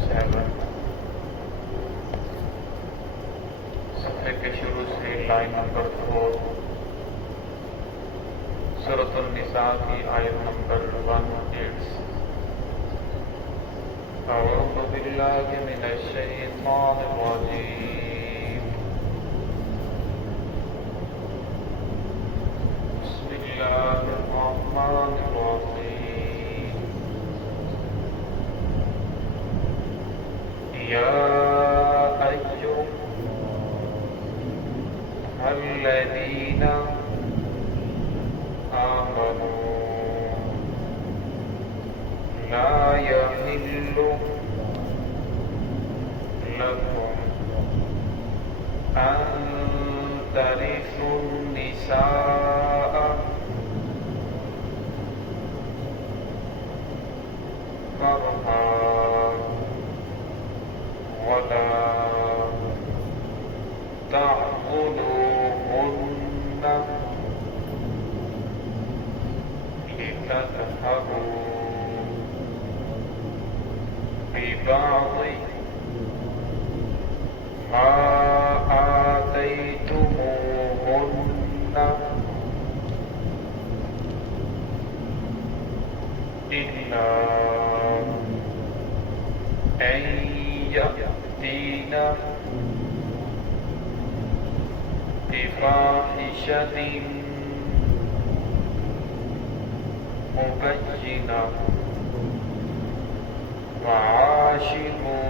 7 صفحے کے شروع سے لائن نمبر 4 سورۃ النساء کی آیت نمبر 180. اعوذ باللہ من الشیطان الرجیم. بسم اللہ الرحمن الرحیم. یا ایھا الذین آمنوا لا يحل لكم أن ترثوا النساء كرها ولا تعضلوهن لتذهبوا ببعض ما آتيتموهن إلا أن يأتين بفاحشة مبينة وعاشروهن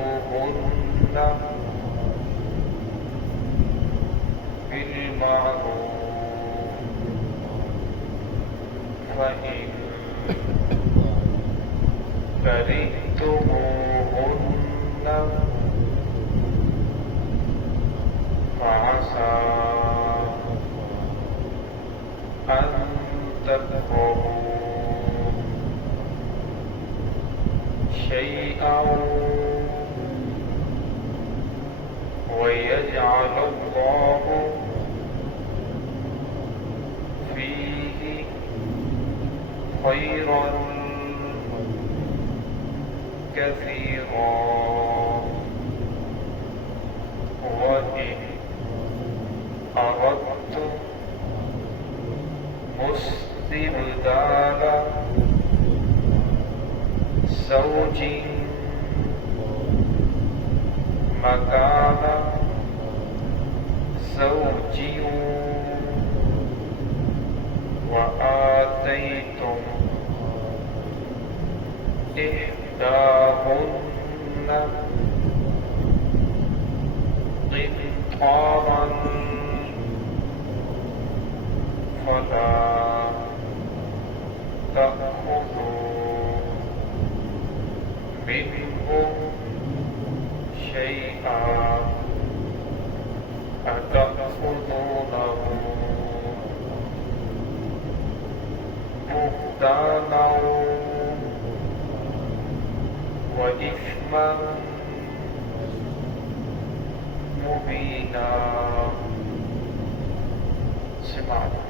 بالمعروف فإن كرهتموهن فعسى أن تكرهوا شيئا ويجعل الله فيه خيرا كثيرا. وإن أردتم استبدال زوج مكان زوج وآتيتم إحداهن قنطارا فلا تأخذوا منه شيئا أتأخذونه بهتانا وإثما مبينا. سمعنا.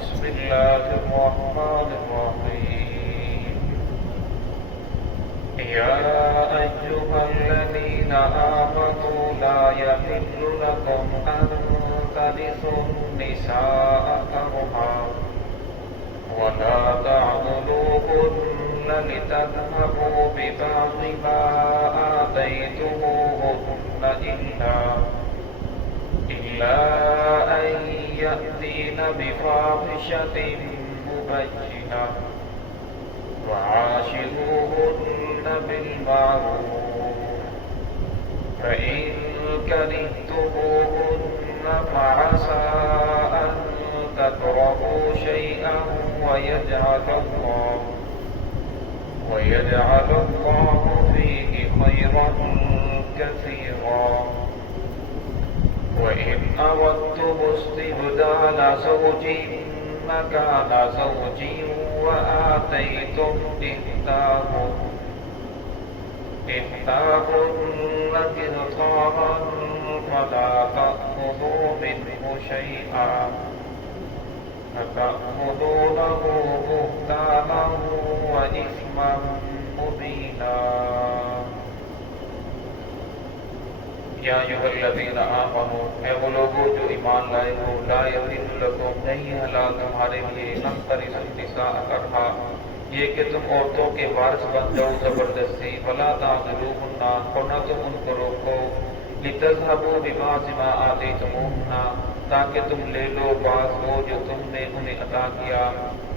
بسم الله الرحمن الرحيم. يا أيها الذين آمنوا لا يحل لكم أن ترثوا النساء كرها ولا تعضلوهن لتذهبوا ببعض ما آتيتموهن إلا أن يأتين بفاحشة مبينة وعاشروهن بالمعروف فإن كرهتموهن فعسى أن تكرهوا شيئا ويجعل الله فيه خيرا كثيرا. وإن أردتم استبدال زوج مكان زوج وآتيتم إحداهن قنطارا فلا تأخذوا منه شيئا أتأخذونه بهتانا وإثما مبينا. یا ایھا الذین آمنوا، اے وہ لوگوں جو ایمان لائے ہو، لا یحل لکم، نہیں ہے حلال تمہارے لیے، ان ترثوا النساء کرہا، یہ کہ تم عورتوں کے وارث بن جاؤ زبردستی، ولا تعضلوہن، اور نہ تم ان کو روکو، لتذہبوا ببعض ما آتیتموہن، تاکہ تم لے لو بعض وہ جو تم نے انہیں عطا کیا،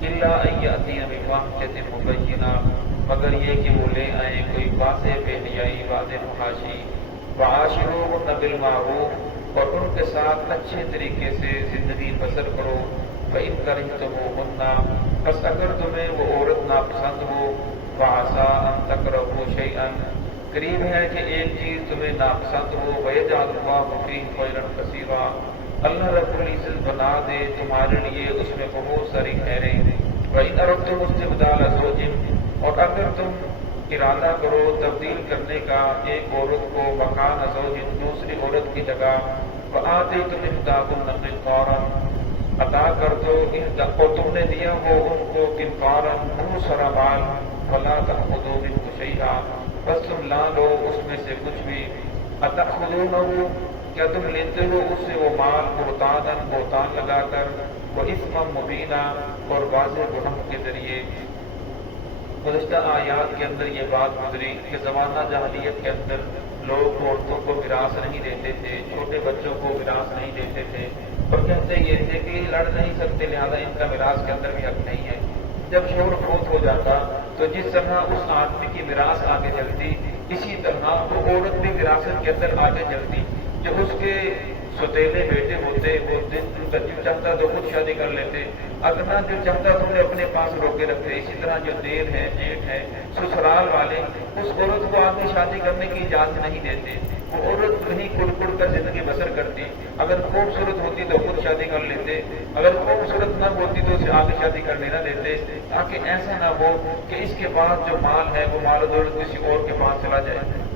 الا ان یأتین بفاحشۃ مبینہ، مگر یہ کہ وہ لے آئیں کوئی واضح بے حیائی، واضح فحاشی، وعاشروہن بالمعروف، اور ان کے ساتھ اچھے طریقے سے زندگی بسر کرو، فإن کرہتموہن، بس اگر تمہیں وہ عورت ناپسند ہو، فعسیٰ ان تکرہوا شیئا، قریب ہے کہ ایک چیز تمہیں ناپسند ہو، ویجعل اللہ فیہ خیرا کثیرا، اللہ رب العزت بنا دے تمہارے لیے اس میں بہت ساری خیریں، وإن أردتم استبدال زوج، اور اگر تم ارادہ کرو تبدیل کرنے کا ایک عورت کو مکان زوج، دوسری عورت کی جگہ، فآتیتم إحداہن قنطارا، عطا کر دو اور تم نے دیا ہو ان کو قنطارا بہت سارا مال، فلا تأخذوا منہ شیئا، بس تم لا لو اس میں سے کچھ بھی، اتأخذونہ، کیا تم لیتے ہو اس سے وہ مال، بہتانا، بہتان لگا کر، وإثما مبینا، اور واضح گناہ کے ذریعے۔ گزشتہ آیات کے اندر یہ بات گزری کہ زمانہ جاہلیت کے اندر لوگ عورتوں کو میراث نہیں دیتے تھے، چھوٹے بچوں کو میراث نہیں دیتے تھے، اور کہتے یہ تھے کہ یہ لڑ نہیں سکتے لہذا ان کا میراث کے اندر بھی حق نہیں ہے۔ جب شوہر فوت ہو جاتا تو جس طرح اس آدمی کی میراث آگے چلتی، اسی طرح وہ عورت بھی وراثت کے اندر آگے چلتی۔ جو اس کے سوتیلے بیٹے ہوتے وہ جو چاہتا تو خود شادی کر لیتے، اگر نہ جو چاہتا تو انہیں اپنے پاس روکے رکھتے۔ اسی طرح جو دیر ہے، جیٹھ ہے، سسرال والے اس عورت کو آگے شادی کرنے کی اجازت نہیں دیتے، وہ عورت کہیں کڑ کڑ کر زندگی بسر کرتی، اگر خوبصورت ہوتی تو خود شادی کر لیتے، اگر خوبصورت نہ ہوتی تو اسے آگے شادی کرنے نہ دیتے، تاکہ ایسا نہ ہو کہ اس کے بعد جو مال ہے وہ مال و دولت کسی اور کے پاس چلا جائے۔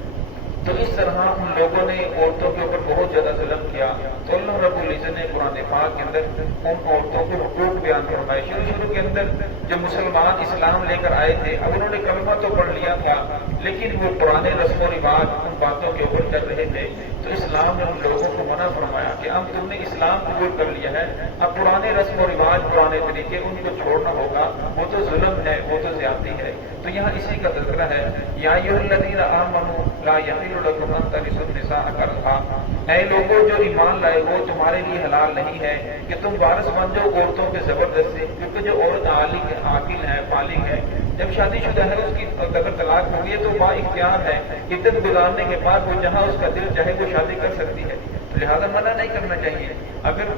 تو اس طرح ان لوگوں نے عورتوں کے اوپر بہت زیادہ ظلم کیا، تو اللہ رب العزت نے قرآن پاک کے اندر ان عورتوں کے حقوق بیان فرمائے۔ شروع کے اندر جب مسلمان اسلام لے کر آئے تھے، اب انہوں نے کلمہ تو پڑھ لیا تھا لیکن وہ پرانے رسم و رواج ان باتوں کے اوپر چل رہے تھے، تو اسلام نے ان لوگوں کو منع فرمایا کہ اب تم نے اسلام قبول کر لیا ہے، اب پرانے رسم و رواج، پرانے طریقے ان کو چھوڑنا ہوگا، وہ تو ظلم ہے، وہ تو زیادتی ہے۔ تو یہاں اسی کا تذکرہ ہے، یا ایھا الذین آمنوا لا یحل لکم ان ترثوا النساء کرہا، اے لوگوں جو ایمان لائے ہو تمہارے لیے حلال نہیں ہے کہ تم وارث بن جاؤ عورتوں کے زبردستی، کیونکہ جو عورت عاقل ہے، بالغ ہے، جب شادی شدہ ہے اس کی اگر طلاق ہوئی ہے تو با اختیار ہے، عدت گزارنے کے بعد وہ جہاں اس کا دل چاہے وہ شادی کر سکتی ہے، تو لہٰذا منع نہیں کرنا چاہیے۔ اگر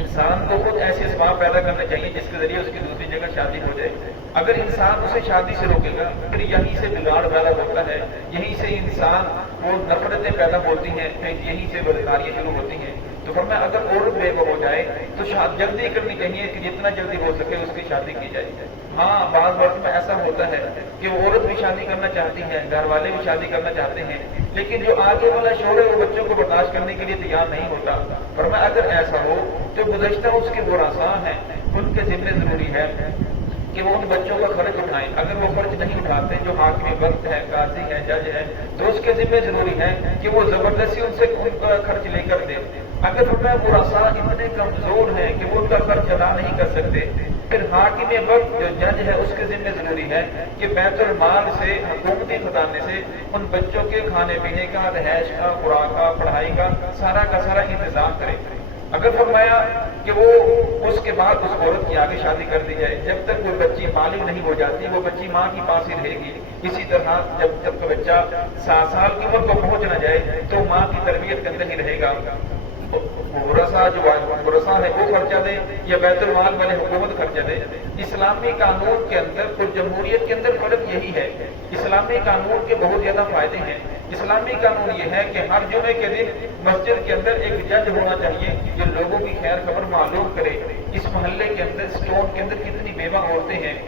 انسان کو خود ایسے اسباب پیدا کرنے چاہیے جس کے ذریعے اس کی دوسری جگہ شادی ہو جائے۔ اگر انسان اسے شادی سے روکے گا پھر یہیں سے بگاڑ پیدا ہوتا ہے، یہیں سے انسان وہ نفرتیں پیدا ہوتی ہیں، پھر یہیں سے بدکاریاں شروع ہوتی ہیں۔ تو فرمایا اگر عورت بیوہ ہو جائے تو جلدی کرنی چاہیے کہ جتنا جلدی ہو سکے اس کی شادی کی جائے۔ ہاں بعض وقت میں ایسا ہوتا ہے کہ وہ عورت بھی شادی کرنا چاہتی ہے، گھر والے بھی شادی کرنا چاہتے ہیں، لیکن جو آگے والا شوہر ہے وہ بچوں کو برداشت کرنے کے لیے تیار نہیں ہوتا۔ فرمایا اگر ایسا ہو تو گزشتہ اس کے ورثاء ہیں ان کے ذمہ ضروری ہے کہ وہ ان بچوں کا خرچ اٹھائیں، اگر وہ خرچ نہیں اٹھاتے، جو حاکم وقت ہے، قاضی ہے، جج ہے، تو اس کے ذمہ ضروری ہے کہ وہ زبردستی ان سے ان کا خرچ لے کر دے۔ اگر ورثاء اتنے کمزور ہیں کہ وہ ان کا خرچ ادا نہیں کر سکتے، پھر حاکم وقت جو جج ہے اس کے ذمہ ضروری ہے کہ بیت المال سے، حکومتی خزانے سے ان بچوں کے کھانے پینے کا، رہائش کا، خوراک کا، پڑھائی کا سارا انتظام کرے۔ اگر فرمایا کہ وہ اس کے بعد اس عورت کی آگے شادی کر دی جائے، جب تک وہ بچی بالغ نہیں ہو جاتی وہ بچی ماں کی پاس ہی رہے گی، اسی طرح جب تک کہ بچہ 7 سال کی عمر کو پہنچ نہ جائے تو ماں کی تربیت کے اندر ہی رہے گا۔ ورثہ ہے وہ خرچہ دے یا بیت المال والے حکومت خرچہ دے۔ اسلامی قانون کے اندر اور جمہوریت کے اندر فرق یہی ہے، اسلامی قانون کے بہت زیادہ فائدے ہیں۔ اسلامی قانون یہ ہے کہ ہر جمعے کے دن مسجد کے اندر ایک جج ہونا چاہیے جو لوگوں کی خیر خبر معلوم کرے، اس محلے کے اندر، اس ٹاؤن کے اندر کتنی بیوہ عورتیں ہیں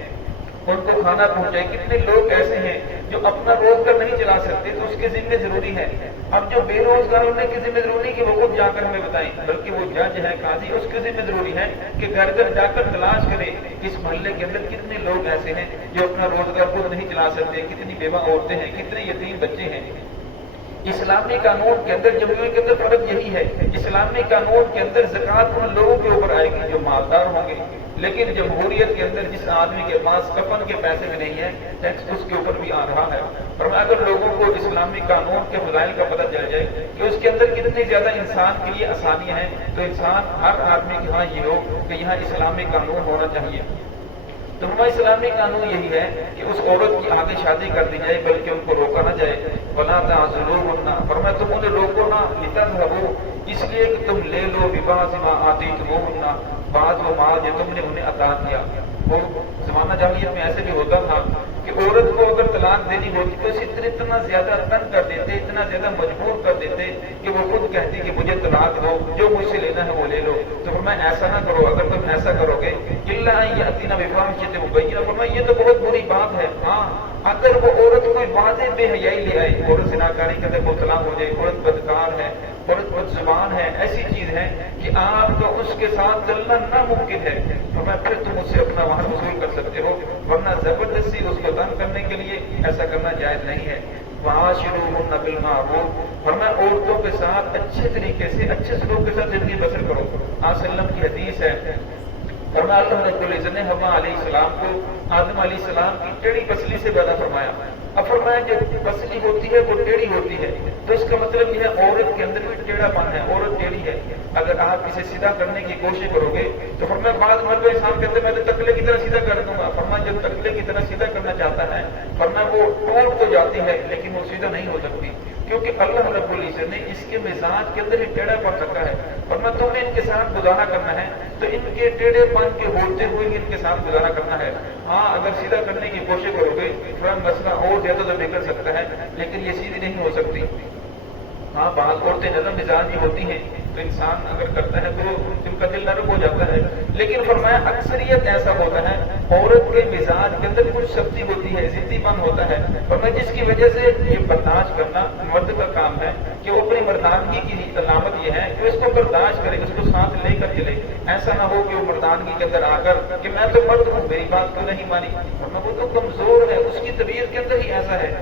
ان کو کھانا پہنچائے، کتنے لوگ ایسے ہیں جو اپنا روزگار نہیں چلا سکتے تو اس کے ذمہ ضروری ہے۔ اب جو بے روزگار ہونے کی ذمہ ضروری کہ وہ خود جا کر ہمیں بتائیں، بلکہ وہ جج ہے، قاضی، اس کی ذمہ ضروری ہے کہ گھر گھر جا کر تلاش کرے اس محلے کے اندر کتنے لوگ ایسے ہیں جو اپنا روزگار خود نہیں چلا سکتے، کتنی بیوہ عورتیں ہیں، کتنے یتیم بچے ہیں۔ اسلامی قانون کے اندر جمہوریت کے اندر فرق یہی ہے، اسلامی قانون کے اندر زکوٰۃ ان لوگوں کے اوپر آئے گی جو مالدار ہوں گے، لیکن جمہوریت کے اندر جس آدمی کے پاس کفن کے پیسے بھی نہیں ہے ٹیکس اس کے اوپر بھی آ رہا ہے۔ اور اگر لوگوں کو اسلامی قانون کے فضائل کا پتہ چل جائے کہ اس کے اندر کتنی زیادہ انسان کے لیے آسانیاں ہیں، تو انسان ہر آدمی کے ہاں یہ ہو کہ یہاں اسلامی قانون ہونا چاہیے۔ تو ہمارا اسلامی قانون یہی ہے کہ اس عورت کی آگے شادی کر دی جائے بلکہ ان کو روکا نہ جائے، وَلَا تَعْضُلُوهُنَّ، فرمایا تم انہیں روکو نہ، لِتَذْهَبُوا، اس لیے کہ تم لے لو بِبَعْضِ مَا آتَيْتُمُوهُنَّ، بعض وہ مال جو تم نے انہیں عطا کیا۔ وہ زمانہ جاہلیت میں ایسے بھی ہوتا تھا کہ عورت کو اگر طلاق دینی ہوتی تو اسے اتنا زیادہ تنگ کر دیتے، اتنا زیادہ مجبور کر دیتے کہ وہ خود کہتی کہ مجھے طلاق دو، جو مجھ سے لینا ہے وہ لے لو۔ تو فرمایا ایسا نہ کرو، اگر تم ایسا کرو گے الا ان یاتینا بفاحشۃ مبینہ، فرمایا یہ تو بہت بری بات ہے۔ ہاں اگر وہ عورت کوئی واضح بے حیائی لے آئے، عورت زناکاری کے اندر مبتلا ہو جائے، عورت بدکار ہے، عورت بد زبان ہے، ایسی چیز ہے کہ آپ کا اس کے ساتھ چلنا ناممکن ہے، فرمایا پھر تم اس سے اپنا وہاں وصول کر سکتے ہو، ورنہ زبردستی اس کو تنگ کرنے کے لیے ایسا کرنا جائز نہیں ہے۔ وَعَاشِرُوهُنَّ بِالْمَعْرُوفِ، فرمایا عورتوں کے ساتھ اچھے طریقے سے، اچھے سلوک کے ساتھ زندگی بسر کرو۔ آپ صلی اللہ علیہ وسلم کی حدیث ہے، اور اللہ رب العزت نے حوا علیہ السلام کو آدم علیہ السلام کی ٹیڑھی پسلی سے پیدا فرمایا۔ اب فرمایا جو پسلی ہوتی ہے وہ ٹیڑھی ہوتی ہے، تو اس کا مطلب یہ ہے عورت کے اندر بھی ٹیڑھا پن ہے، عورت ٹیڑھی ہے۔ اگر آپ اسے سیدھا کرنے کی کوشش کرو گے تو فرمایا بعض مرد انسان کہتے ہیں میں تو تکلے کی طرح سیدھا کر دوں گا، فرمایا جب تکلے کی طرح سیدھا کرنا چاہتا ہے فرمایا وہ ٹوٹ تو جاتی ہے لیکن وہ سیدھا نہیں ہو سکتی، کیونکہ اللہ رب العزت نے اس کے مزاج کے اندر ہی ٹیڑھا پن رکھا ہے۔ فرمایا تمہیں ان کے ساتھ گزارا کرنا ہے تو ان کے ٹیڑھے پن کے ہوتے ہوئے ان کے ساتھ گزارا کرنا ہے۔ ہاں اگر سیدھا کرنے کی کوشش کرو گے فرمایا مسئلہ اور زیادہ تو بگڑ سکتا ہے لیکن یہ سیدھی نہیں ہو سکتی۔ ہاں بعض عورتیں نرم مزاج کی ہوتی ہیں تو انسان اگر کرتا ہے تو ان کا دل نرم ہو جاتا ہے، لیکن فرمایا اکثریت ایسا ہوتا ہے عورت کے مزاج کے اندر کچھ سختی ہوتی ہے، ضدی پن ہوتا ہے، فرمایا جس کی وجہ سے یہ برداشت کرنا مرد کا کام ہے کہ وہ اپنی مردانگی کی علامت یہ ہے کہ اس کو برداشت کرے، اس کو ساتھ لے کر چلے، ایسا نہ ہو کہ وہ مردانگی کے اندر آ کر کہ میں تو مرد ہوں میری بات تو نہیں مانی، فرمایا وہ تو کمزور ہے، اس کی طبیعت کے اندر ہی ایسا ہے۔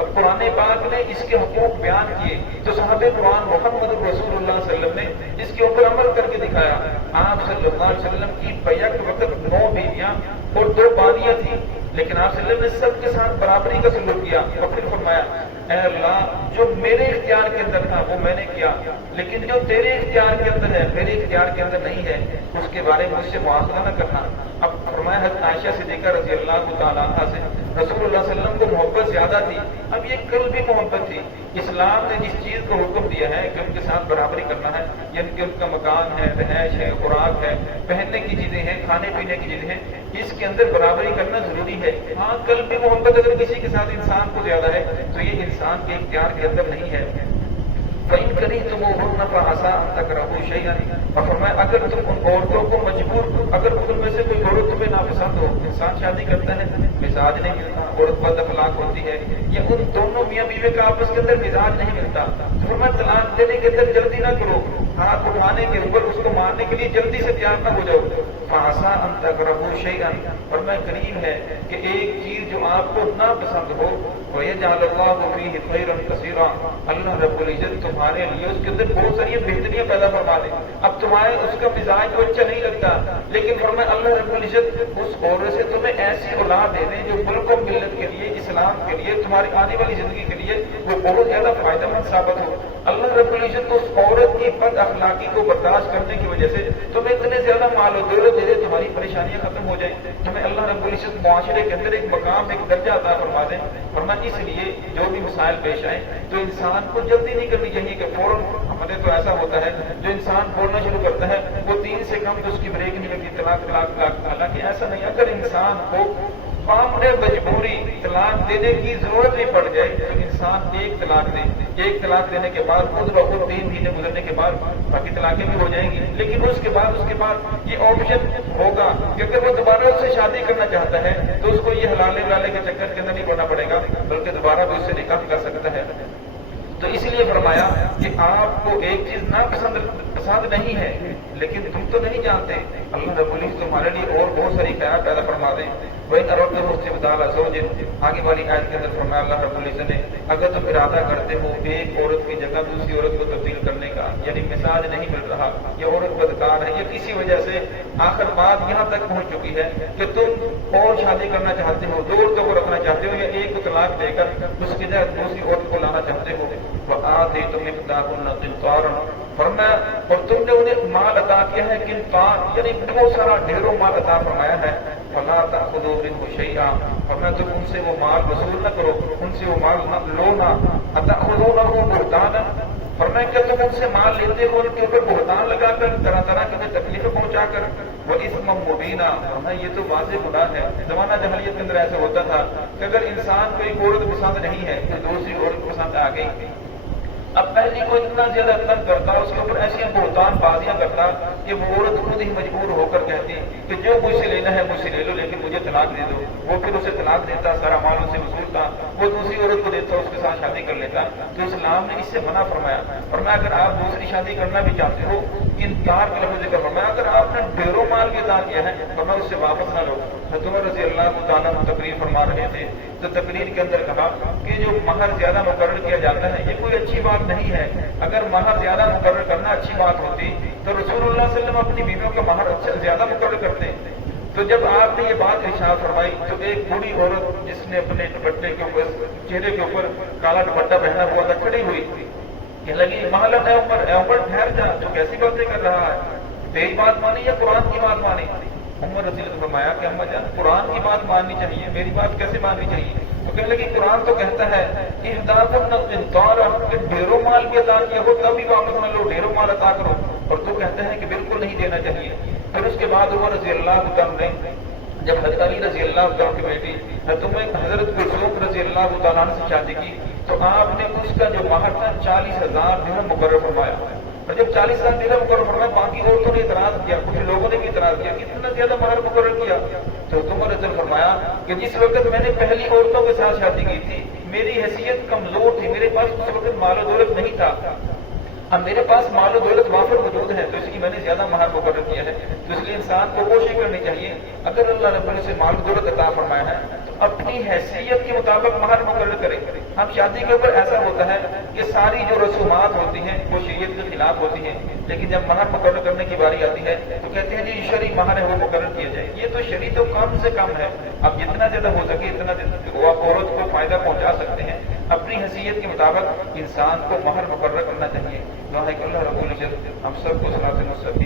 اب قرآن پاک نے اس کے حقوق بیان کیے تو صحابہ قرآن محمد رسول اللہ صلی اللہ علیہ وسلم نے اس کے اوپر عمل کر کے دکھایا۔ آپ صلی اللہ علیہ وسلم کی بیک وقت 9 بیویاں اور 2 بانیاں تھیں، لیکن آپ صلی اللہ علیہ وسلم نے سب کے ساتھ برابری کا سلوک کیا اور پھر فرمایا اے اللہ جو میرے اختیار کے اندر تھا وہ میں نے کیا، لیکن جو تیرے اختیار کے اندر ہے میرے اختیار کے اندر نہیں ہے اس کے بارے میں مجھ سے مواخذہ نہ کرنا۔ اب فرمایا حضرت عائشہ صدیقہ رضی اللہ تعالیٰ عنہا سے رسول اللہ صلی اللہ علیہ وسلم کو محبت زیادہ تھی، اب یہ کل بھی محبت تھی۔ اسلام نے جس چیز کو حکم دیا ہے کہ ان کے ساتھ برابری کرنا ہے، یعنی کہ ان کا مکان ہے، رہائش ہے، خوراک ہے، پہننے کی چیزیں ہیں، کھانے پینے کی چیزیں ہیں، اس کے اندر برابری کرنا ضروری ہے۔ ہاں کل بھی محبت اگر کسی کے ساتھ انسان کو زیادہ ہے تو یہ انسان کے اختیار کے اندر نہیں ہے۔ فَإِن كَرِهْتُمُوهُنَّ فَعَسَىٰ أَن تَكْرَهُوا شَيْئًا، اور فرمایا اگر تم ان عورتوں کو مجبور، اگر تم میں سے کوئی عورت تمہیں ناپسند ہو، انسان شادی کرتا ہے مزاج نہیں ملتا، عورت بد اخلاق ہوتی ہے یا ان دونوں میاں بیوی کا آپس کے اندر مزاج نہیں ملتا، تو فرمایا طلاق دینے کے اندر جلدی نہ کرو، ہاتھ اٹھانے کے اوپر اس کو مارنے کے لیے جلدی سے تیار نہ ہو جاؤ۔ فَعَسَىٰ أَن تَكْرَهُوا شَيْئًا، فرمایا قریب ہے کہ ایک چیز جو آپ کو ناپسند ہو وَيَجْعَلَ اللَّهُ فِيهِ خَيْرًا كَثِيرًا، اللہ رب العزت تمہارے لیے اس کے اندر بہت ساری بہتریاں پیدا فرما دے۔ اب تمہارے اس کا مزاج تو اچھا نہیں لگتا لیکن فرمایا اللہ رب العزت اس عورت سے تمہیں ایسی اولاد دے دے جو ملک و ملت کے لیے، اسلام کے لیے، تمہاری آنے والی زندگی کے لیے وہ بہت زیادہ فائدہ مند ثابت ہو۔ اللہ رب العزت اس عورت کی بد اخلاقی کو برداشت کرنے کی وجہ سے تمہیں اتنے زیادہ مال و دولت دے دے تمہاری پریشانیاں ختم ہو جائیں، تمہیں اللہ رب العزت معاشرے کے اندر ایک مقام، ایک درجہ عطا فرما دیں۔ فرمایا اس لیے جو بھی مسائل پیش آئیں تو انسان کو جلدی نہیں کرنی چاہیے کہ فوراً، ہمارے تو ایسا ہوتا ہے جو انسان بولنا شروع کرتا ہے وہ 3 سے کم تو اس کی بریک نہیں لگتی، طلاق طلاق طلاق، حالانکہ ایسا نہیں۔ اگر انسان کو سامنے مجبوری طلاق دینے کی ضرورت بھی پڑ جائے تو انسان ایک طلاق دے، ایک طلاق دینے کے بعد خود بخود 3 مہینے گزرنے کے بعد باقی طلاقیں بھی ہو جائیں گی، لیکن اس کے بعد یہ آپشن ہوگا کہ اگر وہ دوبارہ اس سے شادی کرنا چاہتا ہے تو اس کو یہ حلالے ولالے کے چکر کے اندر نہیں پڑنا پڑے گا بلکہ دوبارہ بھی اس سے نکاح کر سکتا ہے۔ تو اس لیے فرمایا کہ آپ کو ایک چیز ناپسند فساد نہیں ہے، لیکن تم تو نہیں جانتے اللہ رب العزت تمہارے لیے اور بہت ساری خیال پیدا فرما دیں۔ وہی ارد استبدال ازواج، آگے والی آیت کے اندر فرمایا اللہ رب العزت نے اگر تم ارادہ کرتے ہو ایک عورت کی جگہ دوسری عورت کو تبدیل کرنے کا، یعنی مزاج نہیں مل رہا، یہ عورت بدکار ہے، یا کسی وجہ سے آخر بات یہاں تک پہنچ چکی ہے کہ تم اور شادی کرنا چاہتے ہو، دو عورتوں کو رکھنا چاہتے ہو، یا ایک کو طلاق دے کر اس کی جگہ دوسری عورت کو لانا چاہتے ہو، وآتیتم احداہن قنطارا، فرمایا اور تم نے انہیں مال عطا کیا ہے قنطار، یعنی بہت سارا ڈھیروں مال عطا فرمایا ہے، فلا تأخذوا منه شيئا، فرمایا تم ان سے وہ مال وصول نہ کرو، ان سے وہ مال نہ لو نہ، اتأخذونه بہتانا، فرمایا کہ تم ان سے مال لیتے ہو ان کے اوپر بہتان لگا کر، طرح طرح کی تکلیفیں پہنچا کر، وإثما مبینا، فرمایا یہ تو واضح گناہ ہے۔ زمانہ جاہلیت کے اندر ایسا ہوتا تھا کہ اگر انسان کو ایک عورت پسند نہیں ہے تو دوسری عورت پسند آ گئی، اب پہلی کو اتنا زیادہ تنگ کرتا، اس کے اوپر ایسی بہتان بازیاں کرتا کہ وہ عورت خود ہی مجبور ہو کر کہتی کہ جو مجھ سے لینا ہے مجھ سے لے لو، لیکن مجھے طلاق دے دو۔ وہ پھر اسے طلاق دیتا، سارا مال اسے وصولتا، وہ دوسری عورت کو دیتا، اس کے ساتھ شادی کر لیتا۔ تو اسلام نے اس سے منع فرمایا، فرمایا اگر آپ دوسری شادی کرنا بھی چاہتے ہو، انکار کا لفظ ذکر فرمایا، اگر آپ نے ڈھیروں مال کے ادا کیا ہے فرمایا اس سے واپس نہ لو۔ حضرت عمر رضی اللہ تعالیٰ عنہ تقریر فرما رہے تھے تو تقریر کے اندر کہا کہ جو مہر زیادہ مقرر کیا جاتا ہے یہ کوئی اچھی بات نہیں ہے، اگر مہر زیادہ مقرر کرنا اچھی بات ہوتی تو رسول اللہ صلی اللہ علیہ وسلم اپنی بیویوں کا مہر زیادہ مقرر کرتے۔ تو جب آپ نے یہ بات ارشاد فرمائی تو ایک بوڑھی عورت جس نے اپنے دوپٹے کے اوپر چہرے کے اوپر کالا دوپٹہ پہنا ہوا تھا کھڑی ہوئی، کہ لگی محلت ہے عمر ٹھہر جا، تو کیسی باتیں کر رہا ہے، تیری بات مانی یا قرآن کی بات مانی؟ عمر رضی اللہ عنہ نے فرمایا کہ اماں جان قرآن کی بات ماننی چاہیے، میری بات کیسے ماننی چاہیے؟ تو کہنے لگی قرآن تو کہتا ہے کہ ڈھیروں مال بھی عطا کیا ہو تب بھی واپس نہ لو، ڈھیروں مال عطا کرو، اور تو کہتے ہیں کہ بالکل نہیں دینا چاہیے۔ پھر اس کے بعد عمر رضی اللہ عنہ نے جب حضرت علی رضی اللہ عنہ کی بیٹی حضرت کلثوم رضی اللہ تعالیٰ عنہ سے شادی کی تو آپ نے اس کا جو مہر تھا 40,000 درہم مقرر فرمایا، اور جب 40,000 درہم مقرر فرمایا باقی عورتوں نے اعتراض کیا، کچھ لوگوں نے بھی اعتراض کیا کہ اتنا زیادہ مہر مقرر کیا، تو عمر رضی اللہ عنہ فرمایا کہ جس وقت میں نے پہلی عورتوں کے ساتھ شادی کی تھی میری حیثیت کمزور تھی، میرے پاس اس وقت مال و دولت نہیں تھا، اب میرے پاس مال و دولت وافر موجود ہے تو اس کی میں نے زیادہ مہر مقرر کیا ہے۔ تو اس لیے انسان کو کوشش کرنی چاہیے اگر اللہ رب العزت سے مال و دولت عطا فرمایا ہے تو اپنی حیثیت کے مطابق مہر مقرر کرے۔ ہم شادی کے اوپر ایسا ہوتا ہے کہ ساری جو رسومات ہوتی ہیں وہ شریعت کے خلاف ہوتی ہیں، لیکن جب مہر مقرر کرنے کی باری آتی ہے تو کہتے ہیں جی شرعی مہر ہے وہ مقرر کیا جائے، یہ تو شرعی تو کم سے کم ہے، اب جتنا زیادہ ہو سکے اتنا وہ آپ عورت کو فائدہ پہنچا سکتے ہیں۔ اپنی حیثیت کے مطابق انسان کو مہر مقرر کرنا چاہیے۔ دعا ہے کہ اللہ رب العزت ہم سب کو صراط مستقیم